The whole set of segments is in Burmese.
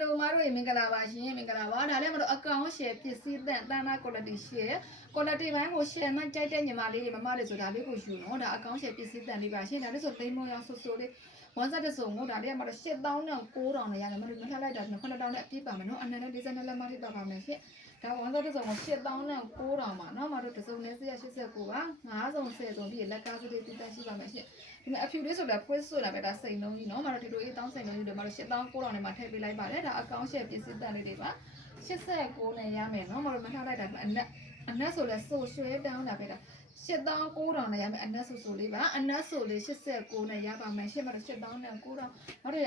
Hello မတို့ရေမင်္ဂလာပါရှင်မင်္ဂလာပါဒါလည်းမတို့အကောင့် share ပစ္စည်းတန်တန်းနာ quality share quality ဘိုင်းကို share မှကြိုက်တဲ့ညီမလေးတွေမမတွေဆိုဒါလေးကိုယူနော်ဒါအကောင့် share ပစ္စည်းတန်လေးပါရှင်ဒါလေးဆိုသိမ်းမောရောက်ဆိုဆိုလေး1ဆက်တစုံကိုဒါလေးကမတို့8000နဲ့9000နဲ့ရတယ်မတို့မထက်လိုက်တာ9000နဲ့အပြည့်ပါမယ်နော်အနန္တ42လက်မထိပါပါမယ်ရှင်ဒါ1ဆက်တစုံကို8000နဲ့9000ပါနော်မတို့တစုံနဲ့189ပါ5စုံ10စုံပြီးလက်ကားစုလေးတည်တတ်ရှိပါမယ်ရှင်ဒီမှာအဖြူလေးဆိုတော့ဖွေးဆိုတာပဲဒါစိန်လုံးကြီးနော်မတို့ဒီလို8000စိန်လုံးကြီးတွေမတို့8000 9000နဲ့မှထည့်ပေးလိုက်ပါတယ်ဒါအကောင့် share ပစ္စည်းတန်လေးတွေပါ89နဲ့ရမယ်နော်မတို့မထားလိုက်တာအနက်ဆိုလဲဆိုရွှဲတောင်းတာပဲဒါ8900နဲ့ရမယ်အနက်ဆိုလေးပါအနက်ဆိုလေး89နဲ့ရပါမယ်ရှင်းမတော့8900နောက်တော့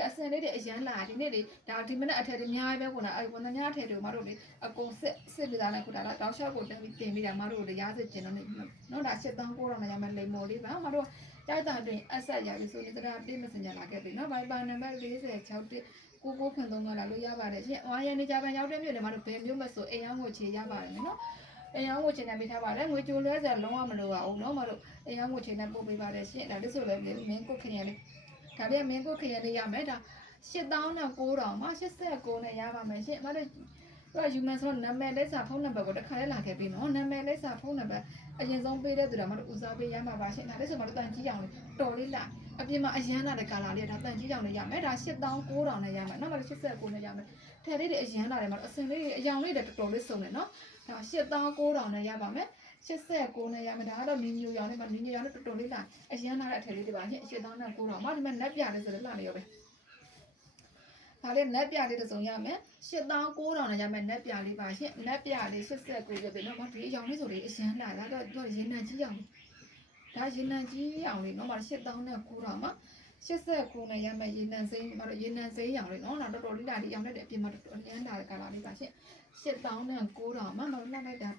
အစင်လေးတွေအရန်လာဒီနေ့တွေဒါဒီမနေ့အထက်တွေအများကြီးပဲခုနအဲဝန်ထမ်းအထက်တွေမတို့လေအကုန်စစ်ပြသားနဲ့ခုဒါတောက်လျှောက်ကိုတင်ပြီးတာမတို့လေရစစ်ကျင်တော့နော်ဒါ8900နဲ့ရမယ်လိမ်မော်လေးပါမတို့တိုက်တာတွင်အဆက်ရပြီဆိုနေတာပြေးမစင်ကြလာခဲ့ပြီနော်ဘိုင်ပါနံပါတ်46ကိုခွန်သုံးကလာလို့ရပါတယ်ရှင်။ဝါရနေကြပန်ရောက်တဲ့မြို့တွေမှာတော့ဘယ်မျိုးမဆိုအိမ်အောင်ကိုခြေရပါတယ်နော်။အိမ်အောင်ကိုခြေနဲ့ပေးထားပါတယ်။ငွေကြိုလွှဲစရာလုံးဝမလိုပါဘူးနော်။မတို့အိမ်အောင်ကိုခြေနဲ့ပို့ပေးပါတယ်ရှင်။ဒါလေးဆိုလည်းမင်းကိုခရင်လေး။ဒါလေးကမင်းကိုခရင်လေးရမယ်ဒါ8000နဲ့9000မှာ89နဲ့ရပါမယ်ရှင်။မတို့ယူမန်ဆိုတော့နာမည်လိပ်စာဖုန်းနံပါတ်ကိုတစ်ခါလေးလာခဲ့ပြီနော်။နာမည်လိပ်စာဖုန်းနံပါတ်အရင်ဆုံးပေးတဲ့သူတော်မတို့ဦးစားပေးရမှာပါရှင်။ဒါလေးဆိုမတို့တန်ကြီးအောင်လေးတော်လေးလာအပြင်မှာအရန်လာတဲ့ကာလာလေးဒါတန်ကြီးကြောင်လေးရမယ်ဒါ8900နဲ့ရမယ်နောက်မှ89နဲ့ရမယ်ထဲလေးတွေအရန်လာတယ်မှာအစင်လေးအယောင်လေးတွေတော်တော်လေးစုံတယ်နော်ဒါ8900နဲ့ရပါမယ်89နဲ့ရမယ်ဒါကတော့နင်းညိုရောင်လေးမှာနင်းညိုရောင်လေးတော်တော်လေးလာအရန်လာတဲ့အထည်လေးတွေပါရှင်8900မှာဒီမှာလက်ပြလေးဆိုတော့လာနေရောပဲဒါလေးလက်ပြလေးတစ်စုံရမယ်8900နဲ့ရမယ်လက်ပြလေးပါရှင်လက်ပြလေး89ပဲနော်ဒီအယောင်လေးဆိုလေအရန်လာဒါတော့ရေနံကြီးရောင်ဒါရေနံကြီးရောင်လေးနော်မ8000နဲ့9000မှာ89နဲ့ရမယ်ရေနံစိမ်းမတို့ရေနံစိမ်းရောင်လေးနော်တော်တော်လေးလာဒီရောင်နဲ့အပြင်မှာတော်တော်ရမ်းလာတဲ့ကာလာလေးပါရှင်8000နဲ့9000မှာမတို့လှလိုက်တာ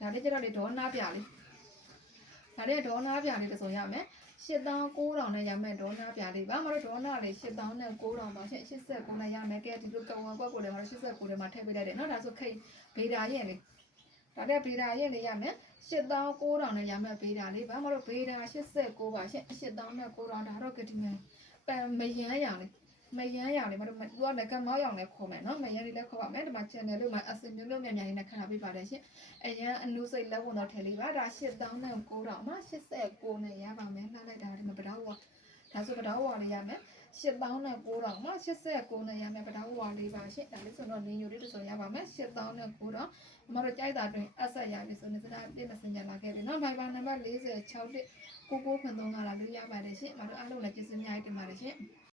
ဒါလေးကျတော့လေဒေါနာပြလေးဒါလေးဒေါနာပြလေးတစုံရမယ်8900နဲ့ရမယ်ဒေါနာပြလေးပါမတို့ဒေါနာလေး8000နဲ့9000ပါရှင်89နဲ့ရမယ်ကဲဒီလိုကဝံကွက်ကိုလည်းမတို့89ထဲမှာထည့်ပေးလိုက်တယ်နော်ဒါဆိုခိတ်ဗေဒါရဲ့လေဒါတဲ့ဗေဒါရဲ့လေးရမယ်8900နဲ့ရမယ်ဗေဒါလေးဘာမလို့ဗေဒါ89ပါရှင်8900နဲ့9000ဒါတော့ကတိမြန်ပန်မယန်းရောင်လေးမယန်းရောင်လေးမတို့သူကလည်းကမောက်ရောင်လေးခေါ်မယ်နော်မယန်းလေးလည်းခေါ်ပါမယ်ဒီမှာ channel လို့မှာအစင်မျိုးမျိုးမြန်မြန်လေးနဲ့ခဏပေးပါတယ်ရှင်အရန်အနုစိတ်လက်ဝင်တော့ထည့်လေးပါဒါ8900နဲ့9000မှာ89နဲ့ရပါမယ်နှားလိုက်တာဒီမှာပတောက်ဝါဒါဆိုပတောက်ဝါလေးရမယ်8000နဲ့9000မှာ89နဲ့ရမယ်ပတောက်ဝါလေးပါရှင်ဒါလေးဆိုတော့နင်းယူလေးဆိုရပါမယ်8000နဲ့9000မတို့ကြိုက်တာတွင်အဆက်ရပြီဆိုနေတာပြည့်မစင်ကြလာခဲ့ပြီနော်ဘိုင်ဘာနံပါတ်46ကိုခွန်သုံးကလာလို့ရပါတယ်ရှင်မတို့အားလုံးလည်းကျေးဇူးများတင်ပါတယ်ရှင်